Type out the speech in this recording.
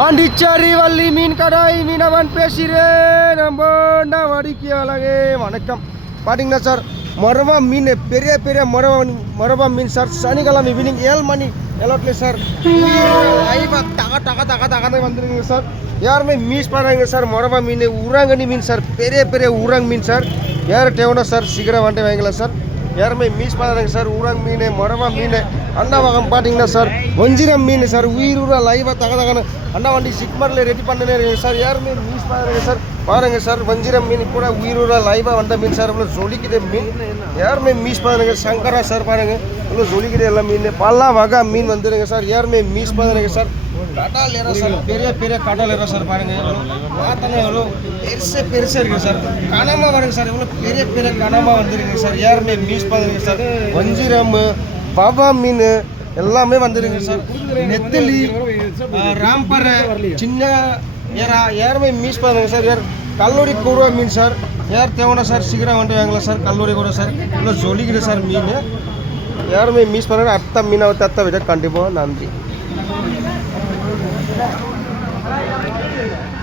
பாண்டிச்சேரி வள்ளி மீன் கடை மீனவன் பேசுகிறேன். நம்ம வடிக்கையாளவே வணக்கம். பார்த்தீங்கன்னா சார், மொரவா மீன், பெரிய பெரிய மொரவா மீன் சார். சனிக்கிழமை ஈவினிங் 7 மணி எல்லோட்ல சார் லைவாக தக வந்துருங்க சார். யாருமே மிஸ் பண்ணுறாங்க சார். மொரவா மீன், உராங்கனி மீன் சார், பெரிய பெரிய உராங் மீன் சார். யார் தேவைன்னா சார் சீக்கிரம் வந்துட்டு வாங்கலாம் சார். யாருமே மிஸ் பண்ணுறாங்க சார். ஊராங் மீன், மொரவா மீன், அண்ணா வகம் பார்த்தீங்கன்னா சார். வஞ்சிரம் மீன் சார், உயிரூரா லைவாக தகன்னு அண்ணா வண்டி சிக்மரில் ரெடி பண்ணனே இருக்கு சார். யாருமே மிஸ் பண்ணுறாங்க சார். பாருங்கள் சார், வஞ்சிரம் மீன் கூட உயிரூரா லைவாக வந்த மீன் சார். இவ்வளோ ஜொலிக்குது மீன், யாருமே மிஸ் பண்ணுறாங்க. சங்கரா சார் பாருங்கள், இவ்வளோ ஜொலிக்குது எல்லா மீன். பல வகை மீன் வந்துடுங்க சார். யாருமே மிஸ் பண்ணுறாங்க சார். கடல் ஏறா சார், பெரிய பெரிய கடல் ஏறா சார். பாருங்கள் பார்த்தாங்க எவ்வளோ பெருசாக இருக்குது சார். கனமாக வருங்க சார், எவ்வளோ பெரிய பெரிய கனமாக வந்துருங்க சார். யாருமே மிஸ் பண்ணுறீங்க சார். வஞ்சிரம், பாபா மீன் எல்லாமே வந்துடுங்க சார். நெத்தலி, ராம்பரை, சின்ன ஏரா யாருமே மிஸ் பண்ணுங்க சார். யார் கல்லூரி கூட மீன் சார். யார் தேவைன்னா சார் சீக்கிரம் வந்துட்டு வாங்கலாம் சார். கல்லூரி கூட சார் இவ்வளோ ஜொலிக்குது சார் மீன். யாருமே மிஸ் பண்ணுங்க. அடுத்த மீனை அடுத்த விட கண்டிப்பாக நன்றி.